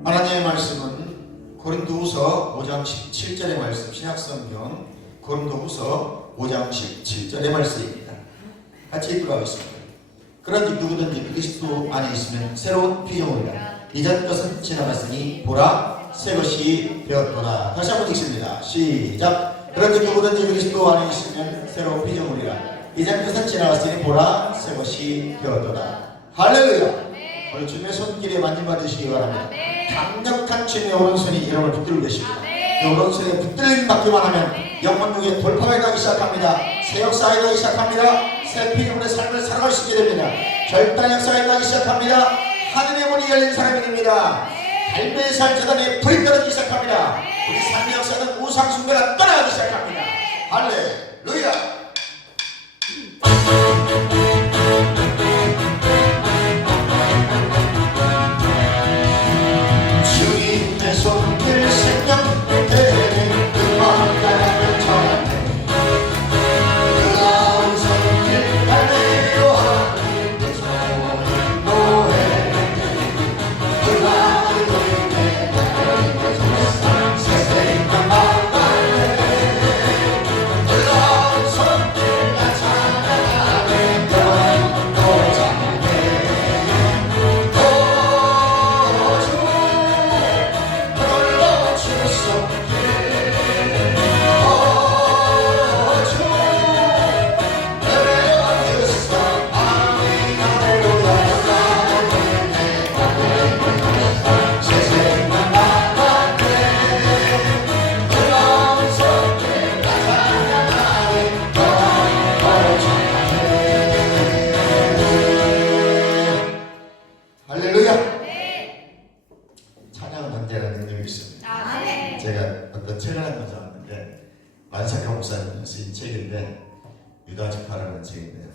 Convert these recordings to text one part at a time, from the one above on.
하나님의 말씀은 고린도후서 5장 17절의 말씀, 신약성경 고린도후서 5장 17절의 말씀입니다. 같이 읽고 가겠습니다. 그런데 누구든지 그리스도 안에 있으면 새로운 피조물이라. 이전 것은 지나갔으니 보라 새 것이 되었도다. 다시 한번 읽습니다. 시작. 그런데 누구든지 그리스도 안에 있으면 새로운 피조물이라. 이전 것은 지나갔으니 보라 새 것이 되었도다. 할렐루야. 오늘 주님의 손길에 만져받으시기 바랍니다. 강력한 주님의 오른손이 여러분을 붙들고 계십니다. 그 오른손에 붙들림 받기만 하면 영혼중에 돌파가 일어나기 시작합니다. 새 역사가 일어나기 시작합니다. 새 피조물의 삶을 살아갈 수 있게 됩니다. 결단 역사가 일어나기 시작합니다. 하늘의 문이 열린 사람이 됩니다. 갈매의 살 재단에 불이 떨어지기 시작합니다. 우리 삶의 역사는 우상 숭배가 떠나가기 시작합니다. 할렐루야. 주님의 손길 생명되는 그 마음 따라 전하네. 그라운 손길 달려하는 그 좋은 노래. 그라운 노래 달려서 세상과 만나네. 그라운 손길 나 찬양하네. 또 찬양해. 할렐루야. 찬양은 언제나 능력이 있습니다. 제가 어떤 책을 한 권 샀는데 만삭형 목사님 쓰인 책인데 유다지파라는 책인데요.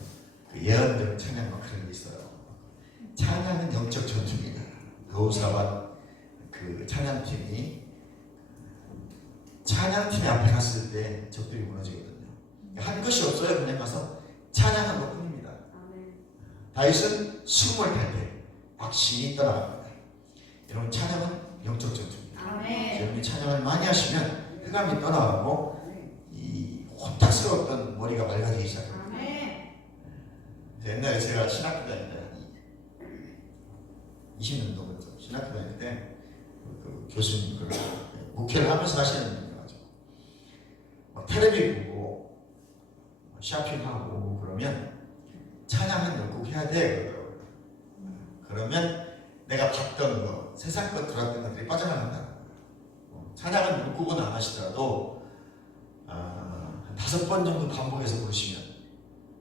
그 예언적 찬양 막 그런 게 있어요. 찬양은 영적 전투입니다. 여호사밧 그 찬양팀이 앞에 갔을 때 적들이 무너지거든요. 한 것이 없어요. 그냥 가서 찬양한 것 뿐입니다. 다윗은 수금을 탈 때 확신이 떠나갑니다. 여러분 찬양은 영적 전투입니다. 여러분이 찬양을 많이 하시면 흑암이 떠나가고 이 혼탁스러웠던 머리가 맑아지기 시작합니다. 옛날에 제가 신학교 다닐 때 20년 동안 신학교 다닐 때 그 교수님 그 목회를 하면서 하시는 분이가지고 막 텔레비 보고 쇼핑하고 그러면 찬양은 꼭 해야 돼 그러더라고요. 그러면 내가 봤던 거, 세상 것 들었던 것들이 빠져나간다. 찬양은 묵국은 안 하시더라도 한 5번 정도 반복해서 부르시면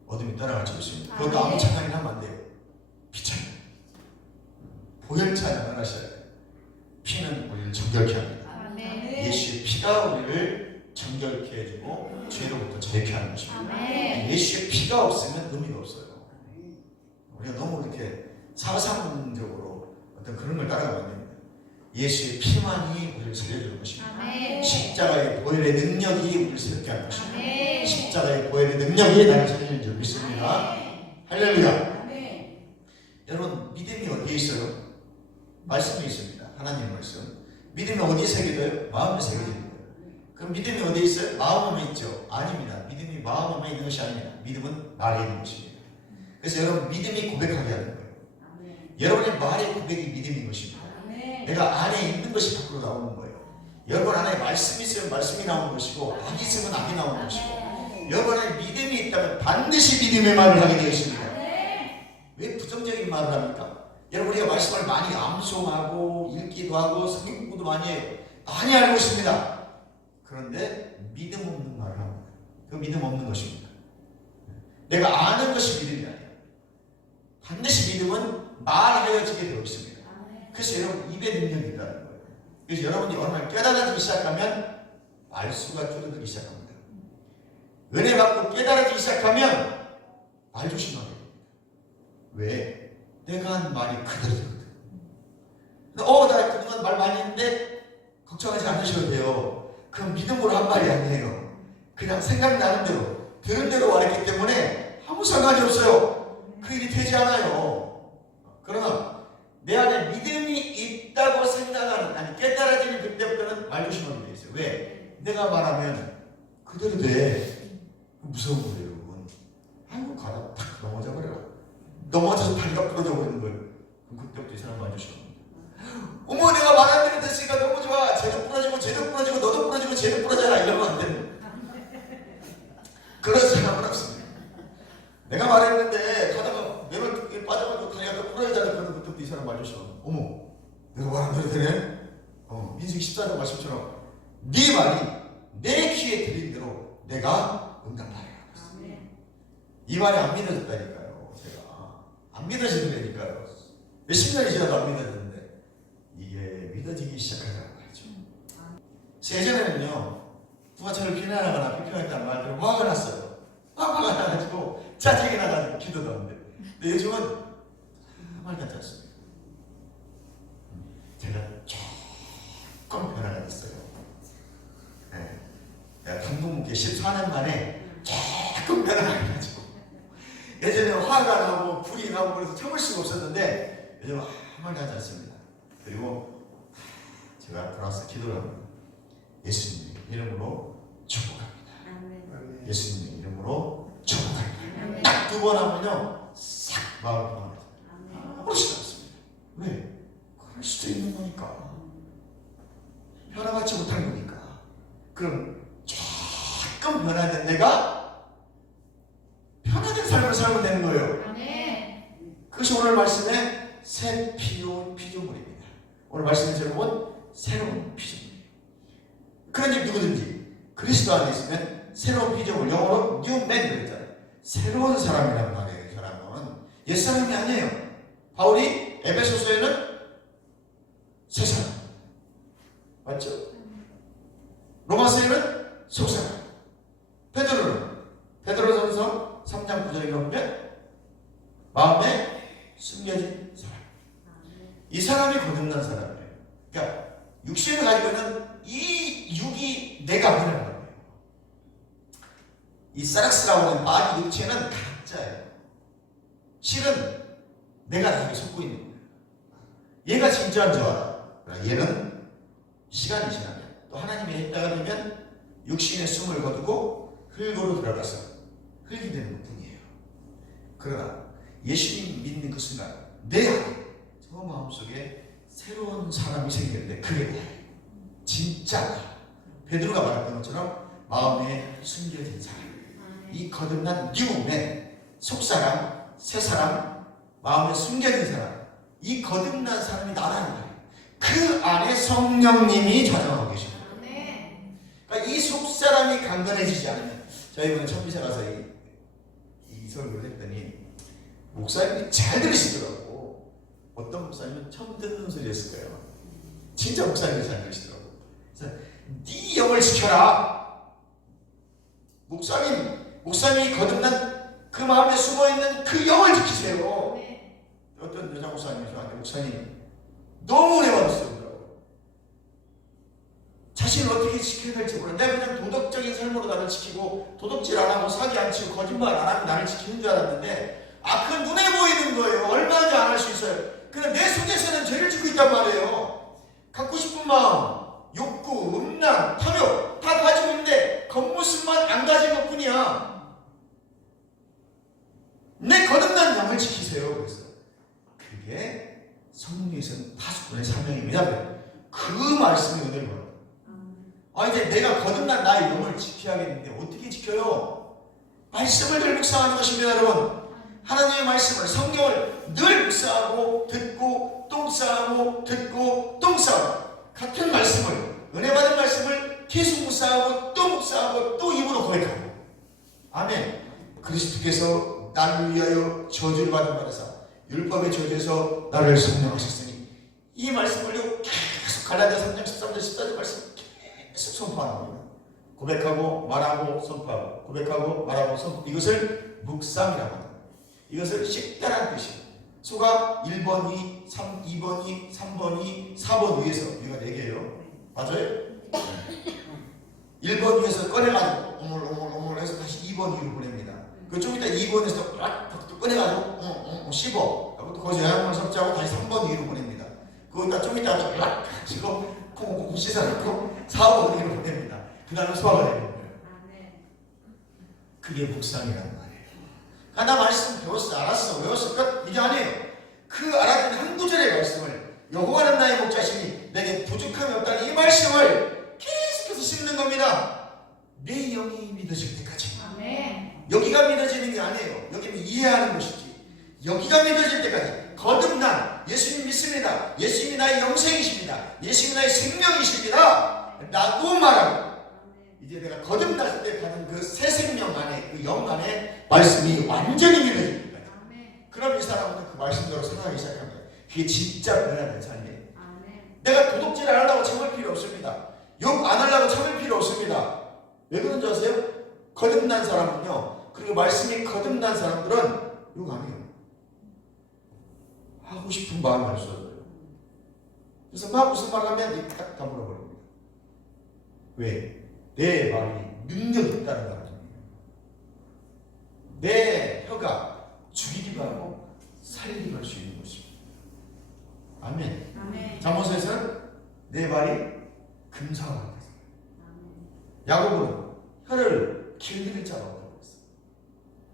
어둠이 떠나갈 수 있습니다. 그것도 아무 찬양이나 하면 안 돼요. 비찬양. 보혈 찬양을 하셔야 돼요. 피는 우리를 정결케 합니다. 예수의 피가 우리를 정결케 해주고 죄로부터 자유케 하는 것입니다. 예수의 피가 없으면 의미가 없어요. 우리가 너무 이렇게 사상적으로 어떤 그런 걸 따라가면 안 됩니다. 예수의 피만이 우리를 살려주는 것입니다. 십자가의 보혈의 능력이 우리를 새롭게 하는 것입니다. 십자가의 보혈의 능력이 나를 살려주는 줄 믿습니다. 할렐루야. 여러분 믿음이 어디에 있어요? 말씀이 있습니다. 하나님의 말씀. 믿음이 어디에 새겨져요? 마음에 새겨집니다. 그럼 믿음이 어디에 있어요? 마음에 있죠? 아닙니다. 믿음이 마음에 있는 것이 아닙니다. 믿음은 말에 있는 것입니다. 그래서 여러분 믿음이 고백하게 하는 거예요. 여러분의 말의 고백이 믿음인 것입니다. 내가 안에 있는 것이 밖으로 나오는 거예요. 여러분 안에 말씀이 있으면 말씀이 나오는 것이고 악이 있으면 악이 나오는 것이고 여러분 안에 믿음이 있다면 반드시 믿음의 말을 하게 되어 있습니다. 왜 부정적인 말을 합니까? 여러분 우리가 말씀을 많이 암송하고 읽기도 하고 성경 공부도 많이 해요. 많이 알고 있습니다. 그런데 믿음 없는 말을 합니다. 그 믿음 없는 것입니다. 내가 아는 것이 믿음이 아니에요. 반드시 믿음은 말하여지게 되어 있습니다. 그래서 여러분 입의 능력이 있다는 거예요. 그래서 여러분이 어느 날 깨달아지기 시작하면 말수가 줄어들기 시작합니다. 은혜 받고 깨달아지기 시작하면 말 조심하게 됩니다. 왜? 내가 한 말이 그대로 되거든. 나 그동안 말 많이 했는데 걱정하지 않으셔도 돼요. 그건 믿음으로 한 말이 아니에요. 그냥 생각나는 대로 들은 대로 말했기 때문에 아무 상관이 없어요. 그 일이 되지 않아요. 그러나 내 안에 믿음이 있다고 생각하는 아니 깨달아지는 그때부터는 말 조심하게 돼 있어요. 왜? 내가 말하면 그대로 돼. 무서운 거예요, 여러분. 아이고 가다 탁 넘어져 버려라. 넘어져서 다리가 부러져 버리는 거예요. 그럼 그때부터 이 사람 말 조심합니다. 어머 내가 말한 대로 됐으니까 너무 좋아. 쟤도 부러지고 쟤도 부러지고 너도 부러지고 쟤도 부러져라 이러면 안 되는 그런 사람은 없습니다. 내가 말했는데 가다가 매를 빠져가지고 다리가 또 부러지잖아. 그러면 그때부터 이 사람 말 조심합니다. 어머 내가 말한 대로 되네? 민수기 14장 말씀처럼 네 말이 내 귀에 들린 대로 내가 응답하리라. 이 말이 안 믿어졌다니까요. 제가 안 믿어지는다니까요. 몇십 년이 지나도 안 믿어졌는데 이게 믿어지기 시작하더라고요. 예전에는요 누가 저를 비난하거나 비평했다는 말들을 화가 났어요. 화가 나가지고 짜증이 나가지고 기도도 하는데 근데 요즘은 아무 말 같지 않습니다. 제가 조금 변화가 됐어요. 네. 내가 감동문께 14년 만에 조금 변화가 돼가지고 예전에 화가 나고 불이 나고 그래서 참을 수가 없었는데 요즘은 아무 말 하지 않습니다. 그리고 제가 돌아와서 기도를 합니다. 예수님 이름으로 축복합니다. 예수님 이름으로 축복합니다. 딱 두 번 하면요 싹 마음이 변화해져요. 아무렇지도 않습니다. 왜? 그럴 수도 있는 거니까. 변화받지 못한 거니까. 그럼 조금 변화된 내가 변화된 삶을 살면 되는 거예요. 그것이 오늘 말씀의 새 피조물입니다. 오늘 말씀의 제목은 새로운 피조물이에요. 그러니 누구든지 그리스도 안에 있으면 새로운 피조물, 영어로 뉴맨 그랬잖아요. 새로운 사람이란 말이에요. 이 사람은 옛사람이 아니에요. 바울이 에베소서에는 새 사람 맞죠? 로마서에는 속사람. 베드로전서 3장 9절에 보면 마음에 숨겨진 사람. 이 사람이 거듭난 사람이에요. 그러니까 육신을 가지고 있는 이 육이 내가 아니라는 거예요. 이 사락스라고 하는 바디 육체는 가짜예요. 실은 내가 나에게 속고 있는 거예요. 얘가 진짜인 줄 알아. 얘는 시간이 지나면 또 하나님의 했다가 되면 육신의 숨을 거두고 흙으로 들어가서 흙이 되는 것 뿐이에요. 그러나 예수님 믿는 그 순간 내 안에 저 마음속에 새로운 사람이 생겼는데 그게 나예요. 진짜 베드로가 말했던 것처럼 마음에 숨겨진 사람, 이 거듭난 뉴맨, 속사람, 새사람, 마음에 숨겨진 사람, 이 거듭난 사람이 나라는 거예요. 그 안에 성령님이 좌정하고 계십니다. 그러니까 이 속사람이 강건해지지 않으면 저희 이번에 천비사 가서 이 설교를 했더니 목사님이 잘 들으시더라고. 어떤 목사님은 처음 듣는 소리였을 거예요. 진짜 목사님이 잘 들으시더라고. 그래서 네 영을 지켜라. 목사님이 거듭난 그 마음에 숨어있는 그 영을 지키세요. 어떤 여자 목사님이 저한테 목사님 너무 은혜 받았어요. 자신을 어떻게 지켜야 될지 몰라. 내가 그냥 도덕적인 삶으로 나를 지키고 도덕질 안 하고 사기 안 치고 거짓말 안 하고 나를 지키는 줄 알았는데 그건 눈에 보이는 거예요. 얼마든지 안 할 수 있어요. 근데 내 속에서는 죄를 짓고 있단 말이에요. 갖고 싶은 마음, 욕구, 음란, 탐욕 다 가지고 있는데 겉모습만 안 가진 것 뿐이야. 내 거듭난 영을 지키세요. 그래서 그게 성령에서는 파수꾼의 사명입니다. 그 말씀이 은혜를 받아요. 이제 내가 거듭난 나의 영을 지켜야겠는데 어떻게 지켜요? 말씀을 늘 묵상하는 것입니다. 여러분, 하나님의 말씀을, 성경을 늘 묵상하고 듣고 또 묵상하고 듣고 또 묵상하고 같은 말씀을, 은혜 받은 말씀을 계속 묵상하고 또 입으로 고백하고. 아멘. 그리스도께서 나를 위하여 저주를 받은 바라사 율법의 저주에서 나를 성령하셨으니 이 말씀을요 계속 갈라디아 3장 13절 14절 말씀 계속 선포하는 겁니다. 고백하고 말하고 선포하고 고백하고 말하고 선포. 이것을 묵상이라고 합니다. 이것을 식다라는 뜻이에요. 수가 1번 위, 2번 위, 3번 위, 4번 위에서 위가 4개예요. 맞아요? 1번 위에서 꺼내가지고 오물 해서 다시 2번 위로 보냅니다. 좀 이따 2번에서 또 꺼내가지고 씹어. 또 거기서 양을 섭취하고 다시 3번 위로 보냅니다. 그러니까 좀 이따 가지고 쓰지 않고 사업 어디로 보냅니다. 그 다음에 소화가 되는 거예요. 그게 묵상이란 말이에요. 나 말씀 배웠어, 알았어, 외웠어, 끝. 이게 아니에요. 그 알아듣는 한 구절의 말씀을 여호와는 나의 목자시니 내게 부족함이 없다는 이 말씀을 계속해서 씹는 겁니다. 내 영이 믿어질 때까지. 여기가 믿어지는 게 아니에요. 여기는 이해하는 것이지. 여기가 믿어질 때까지 거듭난 예수님 믿습니다. 예수님이 나의 영생이십니다. 예수님이 나의 생명이십니다. 라고 말하고 이제 내가 거듭날 때 가는 그 새 생명 안에 그 영 안에 말씀이 완전히 믿어집니다. 그럼 이 사람은 그 말씀대로 살아가기 시작합니다. 그게 진짜 변화된 삶이에요. 내가 도둑질 안 하려고 참을 필요 없습니다. 욕 안 하려고 참을 필요 없습니다. 왜 그런지 아세요? 거듭난 사람은요, 그리고 말씀이 거듭난 사람들은 욕 안 해요. 하고 싶은 마음이 할 수 없어요. 그래서 막 무슨 말 하면 딱 다물어 버립니다. 왜? 내 말이 능력이 있다는 거 아닙니까? 내 혀가 죽이기도 하고 살리기도 할 수 있는 것입니다. 아멘. 잠언서에서는 내 말이 금사와 같다. 야고보는 혀를 길들일 자가 없다고 했어요.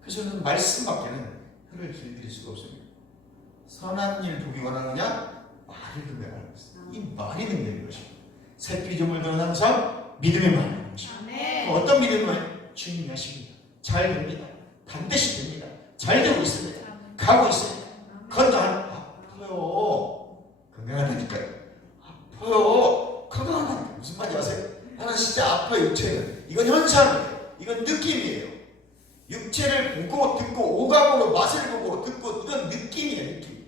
그래서 저는 말씀밖에는 혀를 길들일 수가 없습니다. 선한 일 보기 원하느냐? 말을 듣는 거라고 했어요. 이 말이 능력인 것입니다. 새 피조물 되는 항상 믿음의 말인 것입니다. 어떤 믿음은 주님이 하십니다. 잘 됩니다. 반드시 됩니다. 잘 되고 있습니다. 가고 있습니다. 건강 아파요. 건강하다니까요. 아파요. 건강하다니까요. 무슨 말인지 아세요? 나는 진짜 아파요. 육체는. 이건 현상이에요. 이건 느낌이에요. 육체를 보고 듣고 오감으로 맛을 보고 듣고 이건 느낌이에요. 느낌.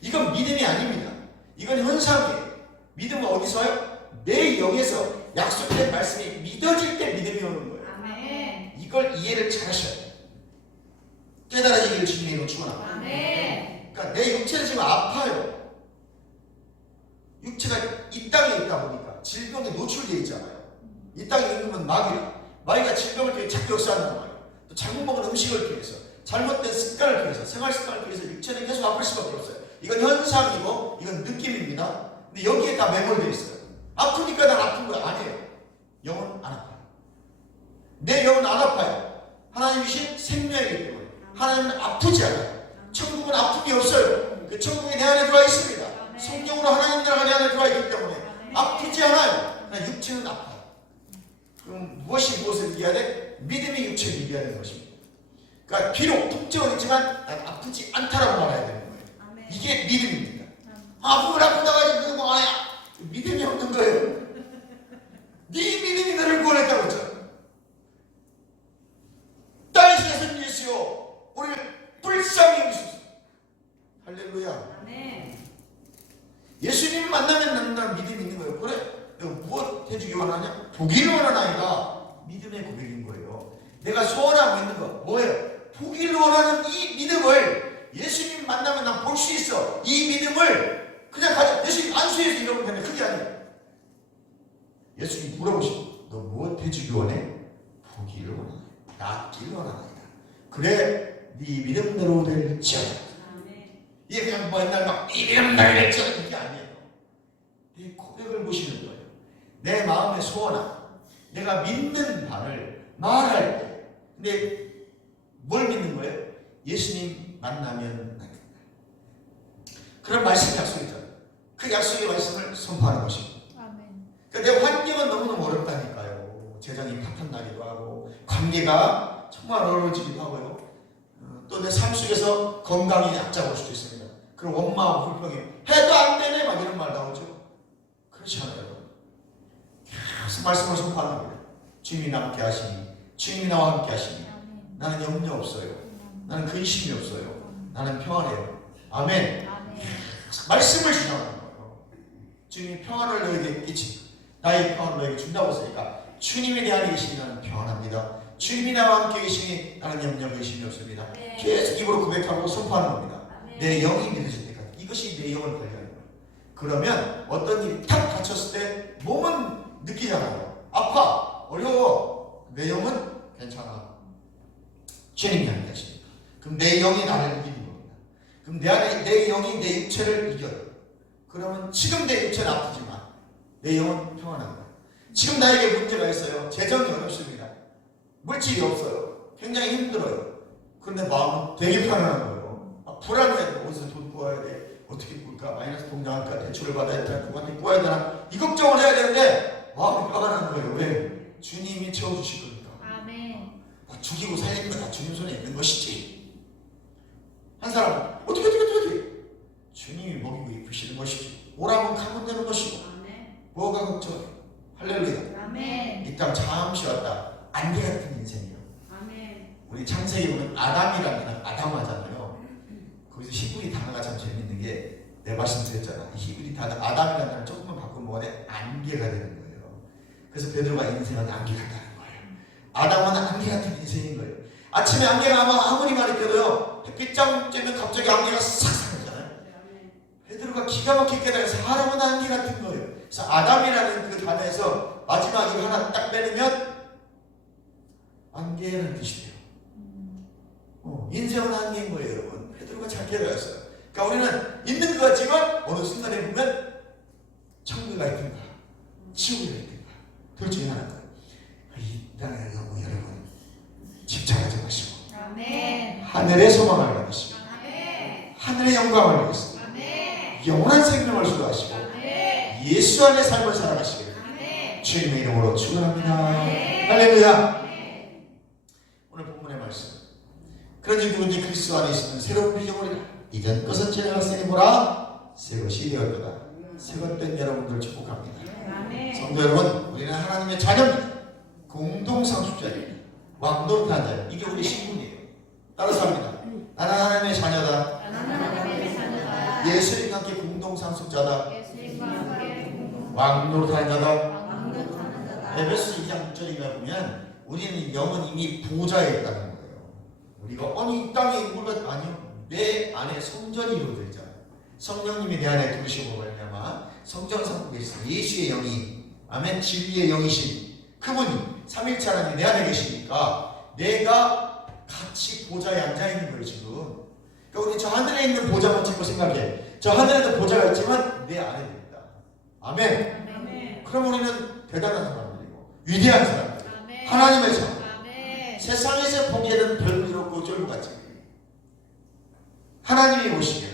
이건 믿음이 아닙니다. 이건 현상이에요. 믿음은 어디서 와요? 내 영에서 약속된 말씀이 믿어질 때 믿음이 오는 거예요. 아멘. 이걸 이해를 잘 하셔야 돼요. 깨달아지기를 주님의 이름으로 축원합니다. 아멘. 그러니까 내 육체는 지금 아파요. 육체가 이 땅에 있다 보니까 질병에 노출되어 있잖아요. 이 땅에 있는 건 마귀가 질병을 통해 자꾸 역사한단 말이에요. 또 잘못 먹은 음식을 통해서 잘못된 습관을 통해서 생활 습관을 통해서 육체는 계속 아플 수밖에 없어요. 이건 현상이고 이건 느낌입니다. 근데 여기에 다 매몰되어 있어요. 아프니까 난 아픈 거 아니에요. 영은 안 아파요. 내 영은 안 아파요. 하나님이신 생명이기 때문에 하나님은 아프지 않아요. 천국은 아픔이 없어요. 그 천국이 내 안에 들어와 있습니다. 성령으로 하나님 나라가 내 안에 들어와 있기 때문에 아프지 않아요. 그러나 육체는 아파요. 그럼 무엇이 무엇을 이겨야 돼? 믿음이 육체를 이겨야 되는 것입니다. 그러니까 비록 통증은 있지만 난 아프지 않다라고 말해야 되는 거예요. 이게 믿음입니다. 아프면 아프다고 하지 그거 뭐 아야. 믿음이 없는 거예요. 네 믿음이 너를 구원했다고 했잖아. 딸 예수님 예수여 우리를 불쌍히 여기소서. 할렐루야. 예수님 만나면 나는 믿음이 있는 거예요. 그래? 내가 무엇 해주기 원하냐? 보기를 원하나이다. 믿음의 고백인 거예요. 내가 소원하고 있는 거 뭐예요? 보기를 원하는 이 믿음을 예수님 만나면 난 볼 수 있어. 이 믿음을 그냥 가자. 예수님 안수해서 이러면 되네. 그게 아니에요. 예수님 물어보시고 너 무엇 해주기 원해? 보기를 원하나? 낫기를 원하나이다. 그래 네 믿음대로 될지어다. 이게 그냥 뭐 옛날 막 믿음대로 될지어다 이게 아니에요. 내 고백을 보시는 거예요. 내 마음의 소원함, 내가 믿는 바를 말할 때. 근데 뭘 믿는 거예요? 예수님 만나면 나겠다. 그런 말씀이 약속이잖아요. 그 약속의 말씀을 선포하는 것입니다. 그러니까 내 환경은 너무너무 어렵다니까요. 재정이 파탄나기도 하고 관계가 정말 어려워지기도 하고요. 또 내 삶 속에서 건강이 약잡을 수도 있습니다. 그럼 원망하고 불평해. 해도 안 되네 막 이런 말 나오죠. 그렇지 않아요. 계속 말씀을 선포하는 거예요. 주님이 나와 함께 하시니, 주님이 나와 함께 하시니 나는 염려 없어요. 나는 근심이 없어요. 나는 평안해요. 아멘. 말씀을 주장하는 거예요. 주님이 평안을 너에게 끼친다. 나의 평안을 너에게 준다고 했으니까 주님이 내 안에 계시니 나는 평안합니다. 주님이 나와 함께 계시니 나는 염려 근심이 없습니다. 계속 입으로 고백하고 선포하는 겁니다. 내 영이 믿어질 때까지. 이것이 내 영을 관리하는 거예요. 그러면 어떤 일이 탁 닫혔을 때 몸은 느끼잖아요. 아파, 어려워. 내 영은 괜찮아. 주님이 함께 하십니다. 그럼 내 영이 나를 이기는 겁니다. 그럼 내 안에 내 영이 내 육체를 이겨요. 그러면 지금 내 육체는 아프지만 내 영혼 평안한 거예요. 지금 나에게 문제가 있어요. 재정이 어렵습니다. 물질이 없어요. 굉장히 힘들어요. 그런데 마음은 되게 편안한 거예요. 불안해. 어디서 돈 구해야 돼? 어떻게 꿀까? 마이너스 통장할까? 대출을 받아야 되나? 누구한테 구해야 되나? 이 걱정을 해야 되는데 마음이 편안한 거예요. 왜? 주님이 채워주실 거니까. 아멘. 죽이고 살리는 건 다 주님 손에 있는 것이지. 한 사람은 어떻게 주님이 먹이고 입히시는 것이지. 오라면 가면 되는 것이고. 아멘. 뭐가 걱정해? 할렐루야. 아멘. 이 땅 잠시 왔다. 안개 같은 인생이에요. 아멘. 우리 창세기 보면 아담이라는 아담하잖아요. 거기서 히브리 단어가 참 재밌는 게 내가 말씀드렸잖아. 히브리 단어 아담이라는 단어를 조금만 바꾸면 뭐가 돼? 안개가 되는 거예요. 그래서 베드로가 인생은 안개 같다는 거예요. 아담은 안개 같은 인생인 거예요. 아침에 안개가 아무리 많이 껴도요, 햇빛 쬐면 갑자기 안개가 싹 사라지잖아요. 베드로가 기가 막히게 깨달아서 사람은 안개 같은 거예요. 그래서 아담이라는 그 단어에서 마지막 이거 하나 딱 빼내면 안개라는 뜻이 돼요. 인생은 안개인 거예요, 여러분. 베드로가 잘 깨달았어요. 그러니까 우리는 있는 것 같지만 어느 순간에 보면 천국가 있든가 지옥이 있든가 둘 중에 하나인 거예요. 이 땅에 여러분 집착하지 마시고 아멘. 하늘의 소망을 가지시고 아멘. 하늘의 영광을 가지시고 아멘. 영원한 생명을 수고하시고 아멘. 예수 안의 삶을 살아가시길 아멘. 주님의 이름으로 축원합니다. 아멘. 할렐루야. 오늘 본문의 말씀. 그런지 누군지 그리스도 안에 있으면 새로운 피조물이라. 이전 것은 지나갔으니 보라 새 것이 되었도다. 새것된 여러분들 축복합니다. 아멘. 성도 여러분, 우리는 하나님의 자녀입니다. 공동 상속자입니다. 왕노릇한 자예요. 이게 우리 신분이에요. 따라서 합니다. 나는 하나님의 자녀다. 나는 하나님의 자녀다. 예수님과 함께 공동 상속자다. 예수님과 함께 왕노릇한 자다. 왕노릇하는 자다. 에베소 2장 6절에 보면 우리는 영은 이미 보좌에 있다는 거예요. 우리가 아니 이 땅에 인물가 아니요. 내 안에 성전이 이루어져 있잖아요. 성령님이 내 안에 들으시고 말미암아 성전 삼고 계시는 예수의 영이 아멘 진리의 영이신 그분이 삼일체 하나님 내 안에 계시니까 내가 같이 보좌에 앉아 있는 거예요 지금. 그러니까 우리 저 하늘에 있는 보좌만 찍고 생각해. 저 하늘에도 보좌가 있지만 내 안에 있다. 아멘. 아멘. 그럼 우리는 대단한 사람들이고 위대한 사람들. 아멘. 하나님의 사람. 아멘. 세상에서 보기에는 별로 없고 쫄보같이 하나님이 보시기에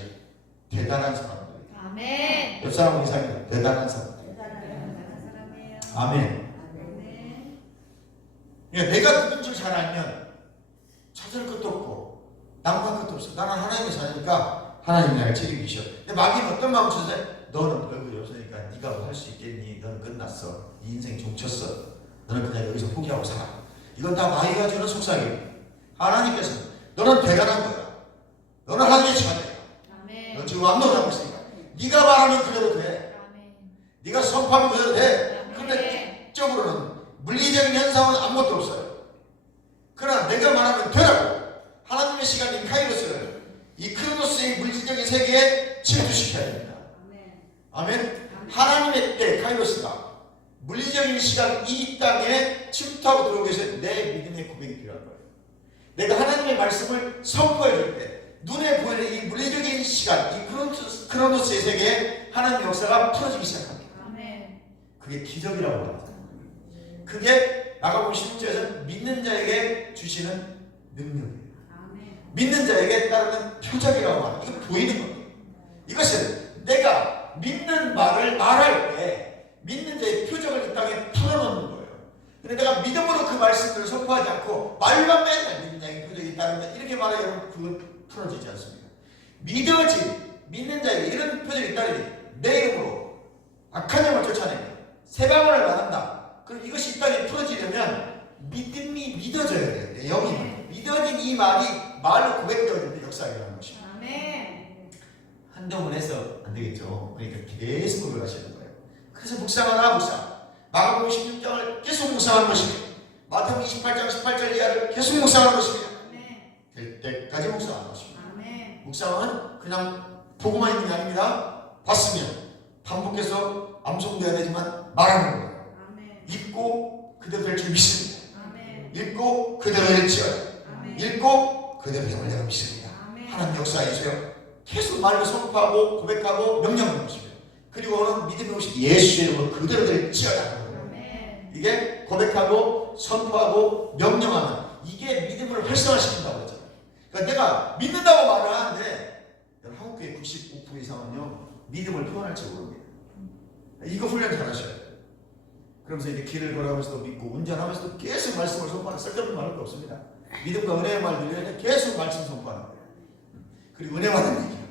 대단한 사람들. 아멘. 옆 사람은 이상이다. 대단한 사람들. 대단한 사람이에요. 아멘. 아멘. 그러니까 내가 누군 줄 잘 알면 찾을 것도 없고 낭만 것도 없어. 나는 하나님의 자녀니까 하나님이 나를 책임지셔. 근데 마귀는 어떤 마음 주세요? 너는 별거 없으니까 네가 할 수 있겠니? 너는 끝났어. 네 인생 종쳤어. 너는 그냥 여기서 포기하고 살아. 이건 다 마귀가 주는 속삭임. 하나님께서 너는 대단한 거야. 너는 하나님의 자녀야. 아멘. 너 지금 왕노릇하고 있으니까 네가 말하면 그대로 돼. 아멘. 네가 선포하면 그대로 돼. 아멘. 근데 적으로는 물리적인 현상은 아무것도 없어요. 그러나 내가 말하면 되라고. 하나님의 시간인 카이로스를 이 크로노스의 물질적인 세계에 침투시켜야 됩니다. 아멘. 하나님의 때 카이로스가 물리적인 시간 이 땅에 침투하고 들어오기 위해서 내 믿음의 고백이 필요한 거예요. 내가 하나님의 말씀을 선포해 줄 때 눈에 보이는 이 물리적인 시간, 이 크로노스의 세계에 하나님의 역사가 풀어지기 시작합니다. 아멘. 그게 기적이라고 합니다. 그게 마가복음 16절에서 믿는 자에게 주시는 능력이에요. 아멘. 믿는 자에게 따르는 표적이라고 하는 이거 보이는 겁니다. 이것은 내가 믿는 말을 말할 때 믿는 자의 표적을 이 땅에 풀어놓는 거예요. 근데 내가 믿음으로 그 말씀을 선포하지 않고 말만 맨날 믿는 자에게 표적이 있다면 이렇게 말하면 그건 풀어지지 않습니다. 믿는 자에게 이런 표적이 있다니 내 이름으로 악한 영을 쫓아내며 새 방언을 말한다. 그럼 이것이 이 땅에 풀어지려면 믿음이 믿어져야 돼요. 내 영이 믿어진 이 말이 말로 고백되어지는 역사라는 것입니다. 아멘. 한동훈 해서 안 되겠죠. 그러니까 계속 고백하시는 거예요. 그래서 묵상하나 묵상. 마가복음 16장을 계속 묵상하는 것입니다. 마태복음 28장 18절 이하를 계속 묵상하는 것입니다. 될 때까지 묵상하는 것입니다. 아멘. 묵상은 그냥 보고만 있는 게 아닙니다. 봤으면 반복해서 암송돼야 되지만 말하는 거예요. 아멘. 읽고 그대로 될 줄 믿습니다. 아멘. 읽고 그대로 될지어요. 아멘. 읽고 그대로 되면 내가 믿습니다. 아멘. 하나님 역사해주세요. 계속 말로 선포하고 고백하고 명령하는 것입니다. 그리고 오는 믿음의 옷이 예수의 이름으로 그대로 될지어다. 아멘. 이게 고백하고 선포하고 명령하는 이게 믿음을 활성화시킨다고 하죠. 그러니까 내가 믿는다고 말을 하는데 한국교회 95% 이상은요 믿음을 표현할지 모릅니다. 이거 훈련 잘 하셔야 돼요. 그러면서 이제 길을 걸어가면서도 믿고 운전하면서도 계속 말씀을 선포하는 쓸데없는 말은 없습니다. 믿음과 은혜의 말들이 계속 말씀 선포하는 거예요. 그리고 은혜 받는 얘기예요.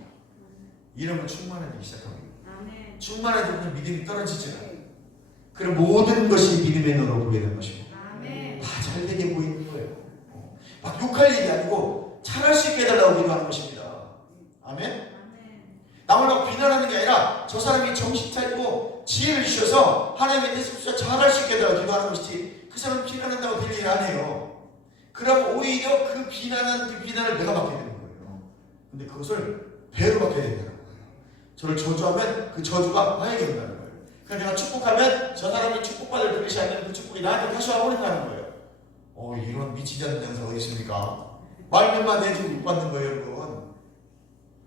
이러면 충만해지기 시작합니다. 아멘. 충만해지면 믿음이 떨어지지 않아요. 그럼 모든 것이 믿음의 눈으로 보게 되는 것이고 아멘. 다 잘되게 보이는 거예요. 막 욕할 일이 아니고 잘할 수 있게 해달라고 기도하는 것입니다. 아멘? 아멘. 남을 막 비난하는 게 아니라 저 사람이 정신 차리고 지혜를 주셔서 하나님의 뜻을 잘할 수 있게 해달라고 기도하는 것이지 그 사람 비난한다고 될 일 아니에요. 그럼 오히려 그 비난을 내가 받게 되는 거예요. 근데 그것을 배로 받게 된다는 거예요. 저를 저주하면 그 저주가 나에게 온다는 거예요. 그래서 내가 축복하면 저 사람이 축복받을 그릇이 아니면 그 축복이 나한테 다시 와버린다는 거예요. 이런 미치지 않는 장사가 어디 있습니까? 말만 내주고 못 받는 거예요, 여러분.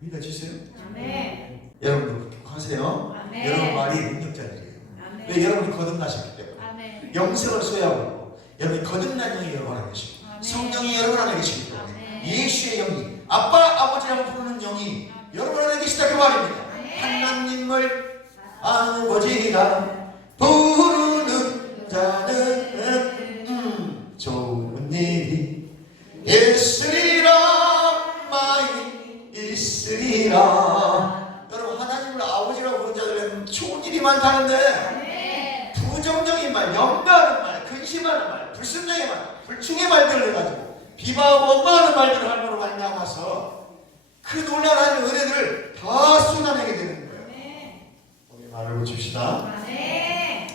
믿어지세요? 아멘. 여러분도 그렇게 하세요. 아멘. 여러분 말이 능력자들이에요. 아멘. 왜 여러분이 거듭나셨기 때문에. 아멘. 영생을 소유하고 있고 여러분이 거듭난 영이 여러분 안에 계시고 아멘. 성령이 여러분 안에 계시기 때문에 아멘. 예수의 영이 아빠 아버지라고 부르는 영이 여러분 안에 계시다 그 말입니다. 아멘. 하나님을 아버지라 부르는 자는 좋은 일이 있으리라 많이 있으리라. 여러분 하나님을 아버지라고 부르는 자들은 좋은 일이 많다는데 부정적인 말, 염려하는 말, 근심하는 말, 불순종의 말, 불충의 말들을 해가지고 비방하고 원망하는 말들을 함으로 말미암아서 그 놀라운 하나님의 은혜들을 다 쏟아내게 되는 거예요. 우리 말을 고칩시다. 아멘.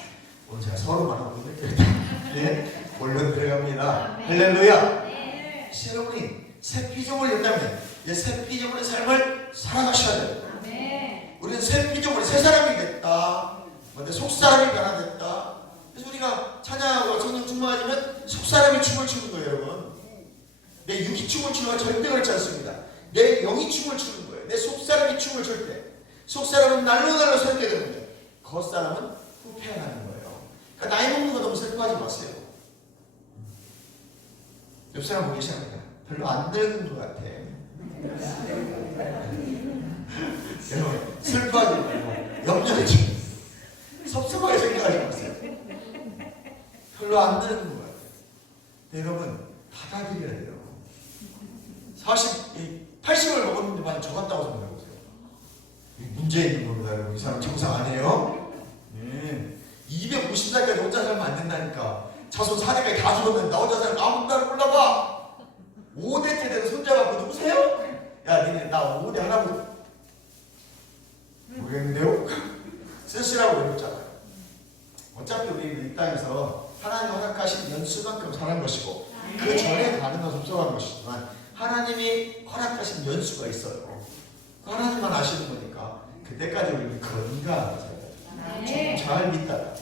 오늘 제가 서로만 하고 있는데 네, 본론 들어갑니다. 할렐루야. 네. 여러분이 새 피조물이 된다면 새 피조물의 삶을 살아가셔야 돼요. 아멘. 우리는 새 피조물, 새 사람이 됐다. 내 속사람이 변화됐다. 그래서 우리가 찬양하고 성령 충만해지면 속사람이 춤을 추는 거예요, 여러분. 내 육이 춤을 추는 건 절대 그렇지 않습니다. 내 영이 춤을 추는 거예요. 내 속사람이 춤을 출 때. 속사람은 날로 서게 되는데 겉사람은 후퇴하는 거예요. 그러니까 나이 먹는 거 너무 슬퍼하지 마세요. 옆 사람 보기 시작합니다. 별로 안 늙은 것 같아. 여러분 슬퍼하지 말고 염려하지 마세요. 섭섭하게 생각하지 마세요. 별로 안 늙은 것 같아요. 여러분 받아들여야 돼요. 80을 먹었는데 만약 저 같다고 생각해보세요. 문제 있는 겁니다, 여러분. 이 사람 정상 아니에요? 네. 250살까지 혼자 살면 안 된다니까. 자손 4대까지 다 죽었는데 나 혼자 살면 아무도 나를 몰라봐. 5대째 돼서 손자가 누구세요? 야, 니네 나 5대 할아버지 모르겠는데요? 쓰시라고 외롭잖아요. 어차피 우리는 이 땅에서 하나님 허락하신 연수만큼 사는 것이고 그 전에 가는 건 섭섭한 것이지만 하나님이 허락하신 연수가 있어요. 하나님만 아시는 거니까 그때까지 우리는 건강하게 잘 믿다가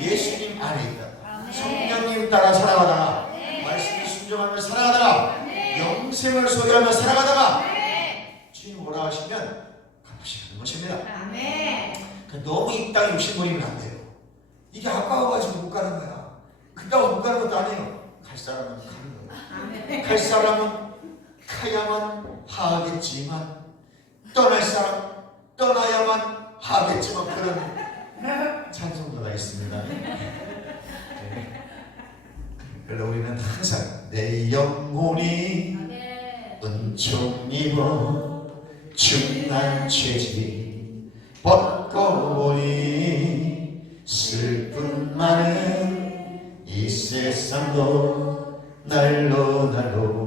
예수님 안에 있다가 성령님 따라 살아가다가 말씀에 순종하며 살아가다가 영생을 소유하며 살아가다가 주님 뭐라 하시면 갚으시는 것입니다. 그러니까 너무 이 땅에 욕심부리면 안 돼요. 이게 아까워가지고 못 가는 거야. 그따고 못 가는 것도 아니에요. 갈 사람은 가는 거예요. 갈 사람은 가야만 하겠지만 떠날 사람 떠나야만 하겠지만 그런 찬송가가 있습니다. 네. 그래서 우리는 항상 내 영혼이 은총 입어 중한 죄지 벗고 보니 슬픈 많은 이 세상도 날로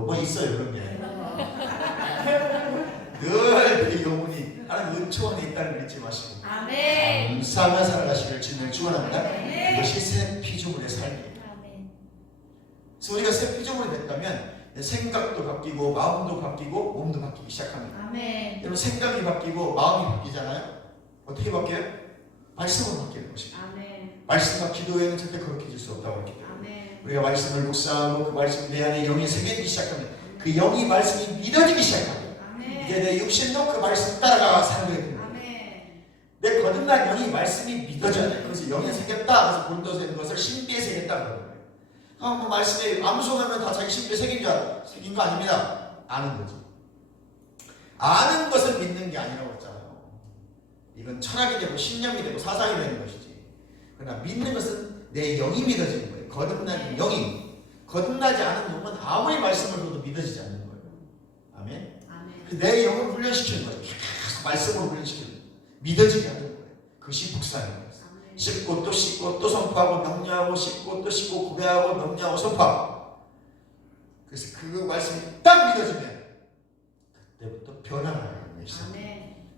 뭐 있어요 그런 게. 늘 내 영혼이 하나님 은총 안에 있다는 걸 잊지 마시고 감사하며 살아가시길 주님을 축원합니다. 그것이 새 피조물의 삶이에요. 그래서 우리가 새 피조물이 됐다면 생각도 바뀌고 마음도 바뀌고 몸도 바뀌기 시작합니다. 여러분 생각이 바뀌고 마음이 바뀌잖아요. 어떻게 바뀌어요? 말씀으로 바뀌는 것입니다. 말씀과 기도에는 절대 그렇게 해줄 수 없다고 했기 때문에 우리가 말씀을 묵상하고 그 말씀이 내 안에 영이 새겨지기 시작하면 그 영이 말씀이 믿어지기 시작합니다. 이제 내 육신도 그 말씀 따라가 살게 됩니다. 내 거듭난 영이 말씀이 믿어져야 돼. 그래서 영에 새겼다. 그래서 고린도서에 있는 것을 신비에 새겼다 그러는 거예요. 뭐 말씀에 암송하면 다 자기 신비에 새긴 거 아닙니다. 아는 거지. 아는 것을 믿는 게 아니라고 했잖아요. 이건 철학이 되고 신념이 되고 사상이 되는 것이지. 그러나 믿는 것은 내 영이 믿어지는 거예요. 거듭난 영이. 거듭나지 않은 영은 아무리 말씀을 들어도 믿어지지 않는 거예요. 아멘. 내 영을 훈련시키는 거예요. 계속 말씀으로 훈련시키는 거예요. 믿어지게 하는 거예요. 그것이 묵상인 거예요. 씹고 또 씹고 또 선포하고 명료하고 씹고 또 씹고 고백하고 명료하고 선포하고. 그래서 그 말씀이 딱 믿어지면 그때부터 변화가 나는 것이죠.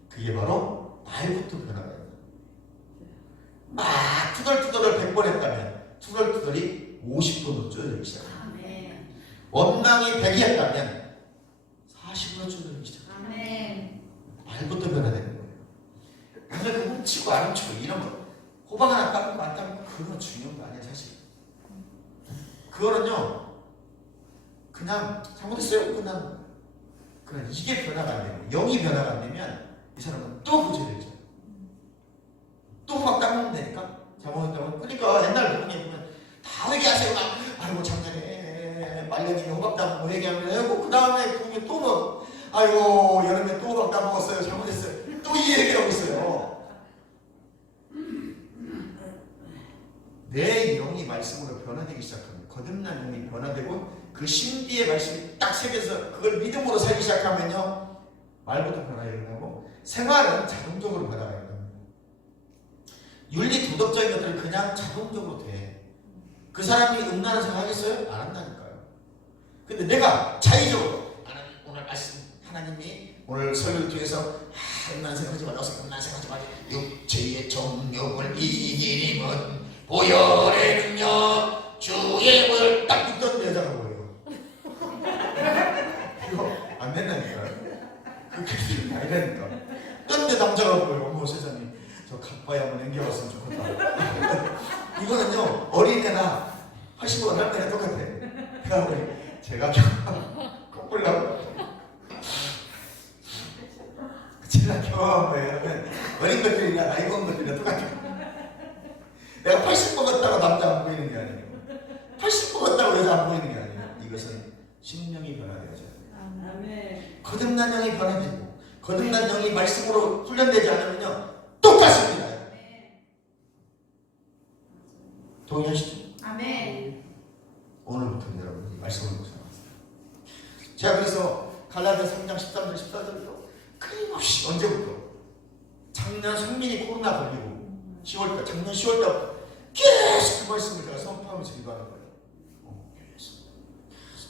그게 바로 말부터 변화가 나요. 막 투덜투덜을 100번 했다면 투덜투덜이 50번으로 줄어들기 시작합니다. 원망이 100이었다면 40번으로 줄어들기 시작합니다. 말부터 변화되는 거예요. 근데 그 훔치고 안 훔치고 이런 거 호박 하나 깎고 안 깎고 그건 중요한 거 아니에요 사실. 그거는요 그냥 잘못했어요 끝나는 거예요. 그러나 이게 변화가 안 되고 영이 변화가 안 되면 이 사람은 또 부재되죠. 또 호박 깎으면 되니까 잘못했다고. 그러니까 옛날 부모님 보면 다 회개하세요. 아이고 작년에 말년이면 호박 따먹고 회개하면 하고 그 다음에 부모님 또 뭐 아이고 여름에 또 호박 따먹었어요. 잘못했어요. 또 이 얘기를 하고 있어요. 내 영이 말씀으로 변화되기 시작하면 거듭난 영이 변화되고 그 신비의 말씀이 딱 새겨서 그걸 믿음으로 살기 시작하면요 말부터 변화가 일어나고 생활은 자동적으로 변화가 일어납니다. 윤리 도덕적인 것들은 그냥 자동적으로 돼. 그 사람이 음란한 생각하겠어요? 안 한다니까요. 근데 내가 자의적으로 하나님 오늘 말씀 하나님이 오늘 설교를 통해서 음란한 생각하지 말라고 음란한 생각하지 말라 육체의 정욕을 이기림은 보혈의 능력 주의 물 딱 듣던 여자가 뭐예요? 이거 안 된다니까요. 그 그게 아니라니까. 딴데 남자가 뭐예요? 어머 세상에 저 가빠에 한번 앵겨왔으면 좋겠다. 이거는요 어린애나 85년 할머니가 똑같아. 그러니까 제가 거꾸로 제가 경험한 거예요. 어린 것들이나 나이 먹은 것들이나 똑같아. 내가 80 먹었다고 남자 안 보이는 게 아니에요. 80 먹었다고 여자 안 보이는 게 아니에요. 이것은 심령이 변화되어져요. 거듭난 영이 변화되고 거듭난 영이 말씀으로 훈련되지 않으면요 똑같습니다. 동의하시죠? 아멘. 오늘부터 여러분이 말씀을 묵상하세요. 제가 그래서 갈라디아 3장 13절 14절도 끊임없이 언제부터 작년 성민이 코로나 걸리고 10월달 작년 10월달 계속 그 말씀을 제가 선포하면서 기도하는 거예요. 계속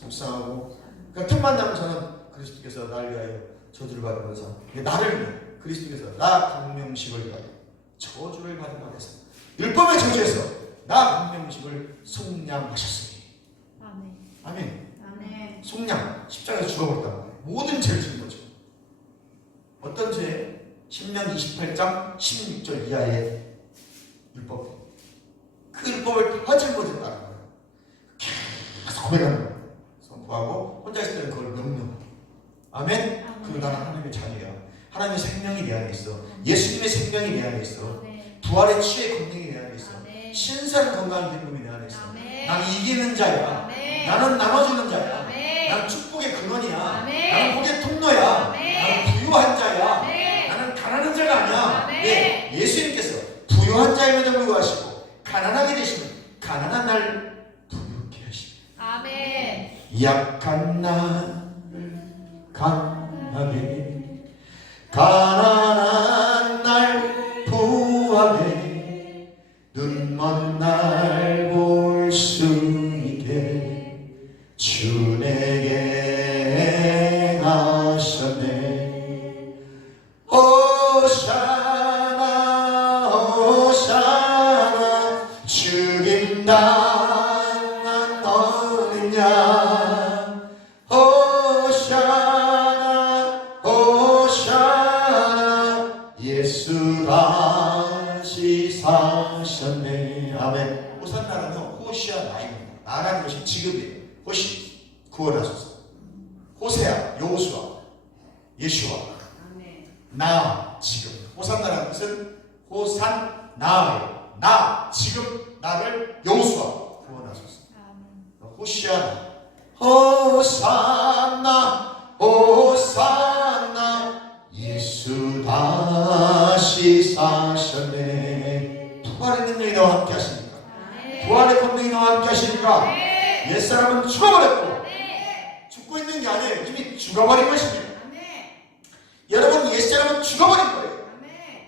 묵상하고 그러니까 틈만 나면 저는 그리스도께서 나를 위하여 저주를 받으면서 나를 위해 그리스도께서 나 강명식을 위하여 저주를 받은 바 되사 율법의 저주에서 나 강명식을 속량하셨으니. 아멘. 속량 십자가에서 죽어버렸단 말이에요. 모든 죄를 지은 거죠. 어떤 죄? 신명기 28장 16절 이하의 율법. 그 율법을 거짓말을 따르는 거예요. 계속 고백하는 거예요. 선포하고 혼자 있을 때는 그걸 명령하고. 아멘. 그리고 나는 하나님의 자녀야. 하나님의 생명이 내 안에 있어. 예수님의 생명이 내 안에 있어. 부활의 치유의 권능이 내 안에 있어. 신선한 건강한 기쁨이 내 안에 있어. 나는 이기는 자야. 나는 나눠주는 자야. 나는 축복의 근원이야. 나는 복의 통로야. 나는 부유한 자야. 나는 가난한 자가 아니야. 네, 예수님께서 부유한 자임에도 불구하시고 가난하게 되시면 가난한 날 부유케 하시고 약한 나를 강하게 가난한 날 부하게 눈먼 날 볼 수 있게 주 내게 행하셨네. 오샤나 오샤나 죽임 당한 어느 양 오샤나 오샤나 예수 다시 사셨네. 아멘. 호산나라는 호시아 나입니다. 나라는 것이 지금이에요. 호시 구원하소서. 호세아 여호수아 예수와 나 지금. 호산나라는 것은 호산나요. 나 지금 나를 여호수아 구원하소서. 호시아나 호산나 호산나 예수 다시 사셨네. 부활의 능력이 너와 함께 하십니까? 부활의 권능이 너와 함께 하십니까? 옛사람은 죽어버렸고 죽고 있는 게 아니에요. 이미 죽어버린 것입니다. 여러분 옛사람은 죽어버린 거예요.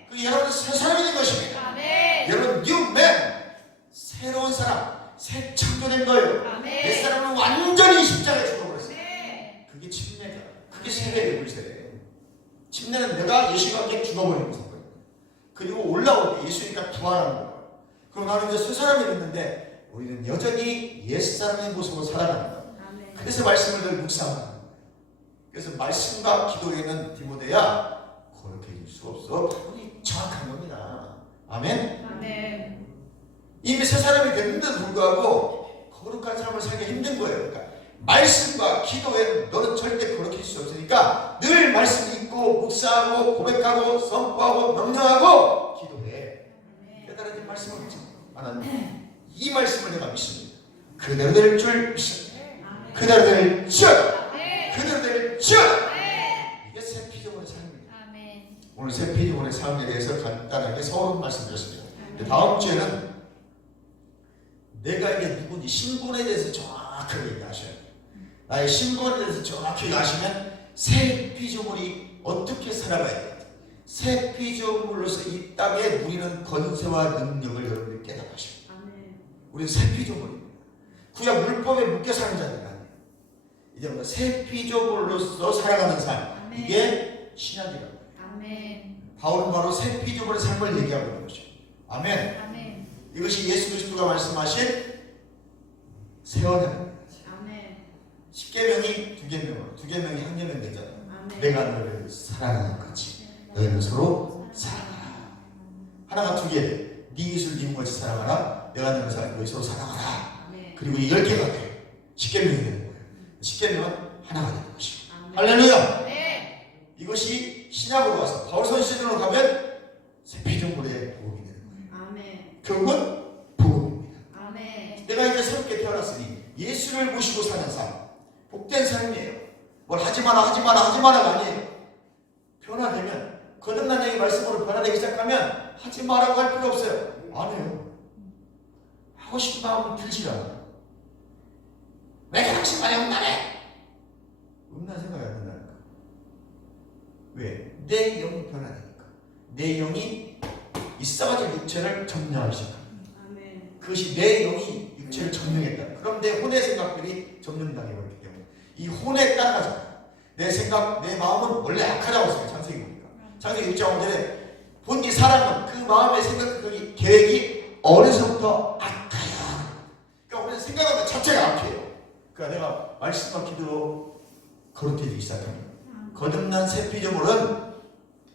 그 여러분은 새 사람이 된 것입니다. 여러분 뉴맨 새로운 사람 새 창조된 거예요. 옛사람은 완전히 십자가에 죽어버렸어요. 그게 침례다. 그게 세례예요. 글쎄 침례는 내가 예수와 함께 죽어버린 거예요. 그리고 올라올 때 예수니까 부활하는 거예요. 그럼 나는 이제 새 사람이 됐는데 우리는 여전히 옛사람의 모습으로 살아가는 거예요. 그래서 말씀을 늘 묵상하는 거예요. 그래서 말씀과 기도에는 디모데야 거룩해질 수 없어. 답이 정확한 겁니다. 아멘? 이미 새 사람이 됐는데도 불구하고 거룩한 삶을 살기 힘든 거예요. 그러니까 말씀과 기도에 너는 절대 거룩해질 수 없으니까 늘 말씀 읽고 묵상하고 고백하고 선포하고 명령하고 기도해. 깨달아진 말씀을 믿지. 하나님 이 말씀을 내가 믿습니다. 그대로 될 줄 믿습니다. 그대로 될 줄. 그대로 될 줄. 이게 새 피조물의 삶입니다. 오늘 새 피조물의 삶에 대해서 간단하게 서론 말씀드렸습니다. 다음 주에는 내가 이게 누군지 신분에 대해서 정확하게 얘기하셔야 돼요. 나의 신분에 대해서 정확히 아시면 새 피조물이 어떻게 살아가야 돼요. 새 피조물로서 이 땅에 누리는 권세와 능력을 여러분들이 깨닫으십니다. 우리는 새 피조물입니다. 구약 물법에 묶여 사는 자들이 아니에요. 이제 뭔가 새 피조물로서 살아가는 삶. 이게 신약이라고. 바울은 바로 새 피조물의 삶을 얘기하고 있는 것이죠. 아멘. 이것이 예수 그리스도가 말씀하신 새 언약입니다. 십계명이 두 계명이 한 계명 되잖아요. 내가 너를 사랑하는 같이 너희는 서로 사랑하라. 하나가 두 개. 네 이웃을 네 몸같이 사랑하라. 내가 너를 사랑하고 너희 서로 사랑하라. 그리고 이 10개가 돼요. 십계명이 되는 거예요. 십계명은 하나가 되는 것이고. 할렐루야. 이것이 신약으로 와서 바울 선지자로 가면 새 피조물의 복음이 되는 거예요. 결국은 복음입니다. 내가 이제 새롭게 태어났으니 예수를 모시고 사는 삶, 복된 삶이에요. 뭘 하지 마라가 아니에요. 변화되면 거듭난 이 말씀으로 변화되기 시작하면 하지 마라고 할 필요 없어요. 안 해요. 하고 싶은 마음은 들지 않아요. 왜 당신만이 음란해? 음란 생각이 안 든다니까. 왜? 내 영이 변화되니까. 내 영이 있어가지고 육체를 점령하기 시작합니다. 그것이 내 영이 육체를 점령했다. 그럼 내 혼의 생각들이 점령당해버렸기 때문에 이 혼에 따라가잖아요. 내 생각, 내 마음은 원래 악하다고 했어요. 창세기 보니까. 창세기 6장 5절에 본디 사람은 그 마음의 생각, 그 계획이 어려서부터 악하야. 그러니까 우리는 생각하는 자체가 악해요. 그러니까 내가 말씀과 기도로 거룩해지기 시작합니다. 거듭난 새 피조물은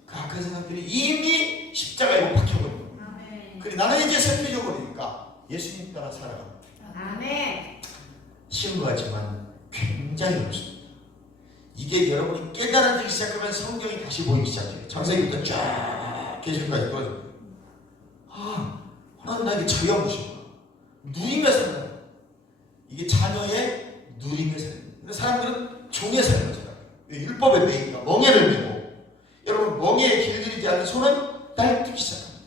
그 악한 생각들이 이미 십자가에 못 박혀버린 거예요. 그래 나는 이제 새 피조물이니까 예수님 따라 살아갑니다. 쉬운 것 같지만 굉장히 어렵습니다. 이게 여러분이 깨달아지기 시작하면 성경이 다시 보이기 시작해요. 창세기부터 쫙 계시까지 떨어집니다. 하나님 나에게 자유한 것이구나. 누리며 살아요. 이게 자녀의 누리며 살아요. 사람들은 종의 삶을 살아요. 율법의 매이니까 멍에를 매고 여러분 멍에에 길들이지 않는 손은 날뛰기 시작합니다.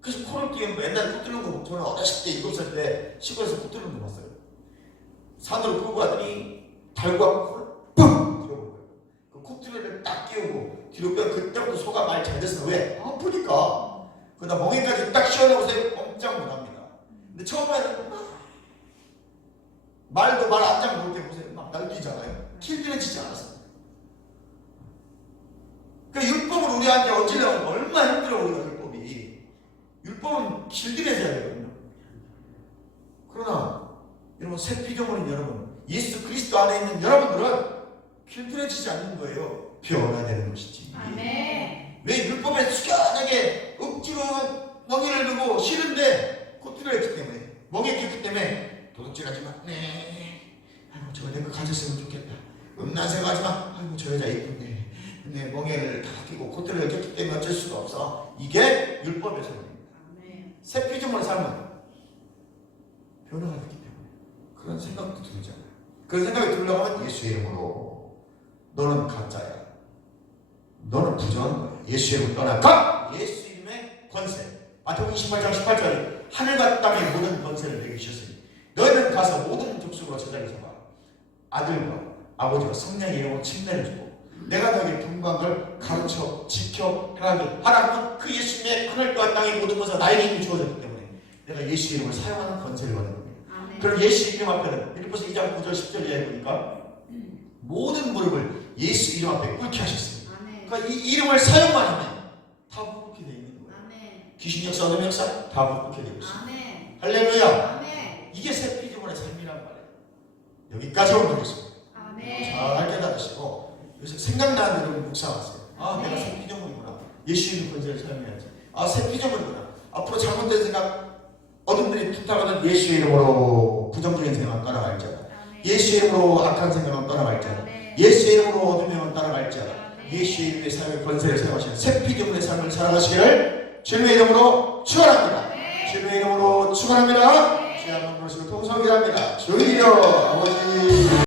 그래서 코를 끼면 맨날 코 뚫는 거 저는 어렸을 때 7살 때 시골에서 코 뚫는 거 봤어요. 산으로 끌고 가더니 달과 코를 뻥 들어본 거예요. 그 콧줄을 딱 끼우고 뒤로 빼면 그때부터 소가 말 잘 됐어. 왜? 아프니까. 그러다 멍에까지 딱 씌워놓고서 꼼짝 못합니다. 근데 처음에는 말도 말 안장 놓을 때 보세요. 막 날뛰잖아요. 길들여지지 않았어요. 그러니까 율법을 우리한테 얹으려면 얼마나 힘들어 우리가 율법이. 율법은 길들여져야 돼요. 그러나 여러분 새 피조물인 여러분 예수 그리스도 안에 있는 여러분들은 길들여지지 않는 거예요. 변화되는 것이지. 왜 율법에 숙연하게 억지로 멍에를 두고 싫은데 콧줄을 했기 때문에 멍에 꼈기 때문에 도둑질하지 마. 네. 아이고 저거 내 거 가졌으면 좋겠다. 음란 생각하지 마. 아이고 저 여자 이쁜데 내 멍에를 다 끼고 콧대를 꼈기 때문에 어쩔 수가 없어. 이게 율법의 소문입니다. 아멘. 새 피조물 삶은 변화가 됐기 때문에 그런 생각도 들잖아요. 그런 생각이 들려고 하면 예수의 이름으로 너는 가짜야. 너는 부정한 거야. 예수의 이름으로 떠나가. 예수 이름의 권세. 마태복음 28장 18절에 하늘과 땅의 모든 권세를 내게 주셨으니 너희는 가서 모든 족속으로 제자를 삼아 아들과 아버지와 성령의 이름으로 침례를 주고 내가 너에게 분부한 걸 가르쳐 지켜 행하게 하라면 그 예수님의 하늘과 땅의 모든 것은 나에게 이미 주어졌기 때문에 내가 예수 이름을 사용하는 권세를 받는 겁니다. 아멘. 그럼 예수 이름 앞에는 빌립보서 2장 9절 10절 이하에 보니까 모든 무릎을 예수 이름 앞에 꿇게 하셨습니다. 아멘. 그러니까 이 이름을 사용만 하면 다 꿇게 되어 있는 거예요. 아멘. 귀신 역사, 어둠 역사 다 꿇게 되어 있습니다. 아멘. 할렐루야. 아멘. 이게 새 피조물의 삶이란 말이에요. 여기까지 오겠습니다. 아멘. 잘 깨달으시고 요새 생각나는 대로 묵상하세요. 아, 네. 내가 새 피조물이구나. 예수 이름 권세를 사용해야지. 아, 새 피조물이구나. 앞으로 잘못된 생각, 어둠들이 부탁하는 예수 이름으로 부정적인 생각 따라갈지어다. 아멘. 예수 이름으로 악한 생각은 떠나갈지어다. 아멘. 예수 이름으로 어둠의 영은 따라갈지어다. 아멘. 예수 이름의 삶의 권세를 사용하시는 새 피조물의 삶을 살아가시기를 주님의 이름으로 축원합니다. 아멘. 주님의 이름으로 축원합니다. 아멘. 주의 한번 부르시고 통성기합니다. 주여 아버지.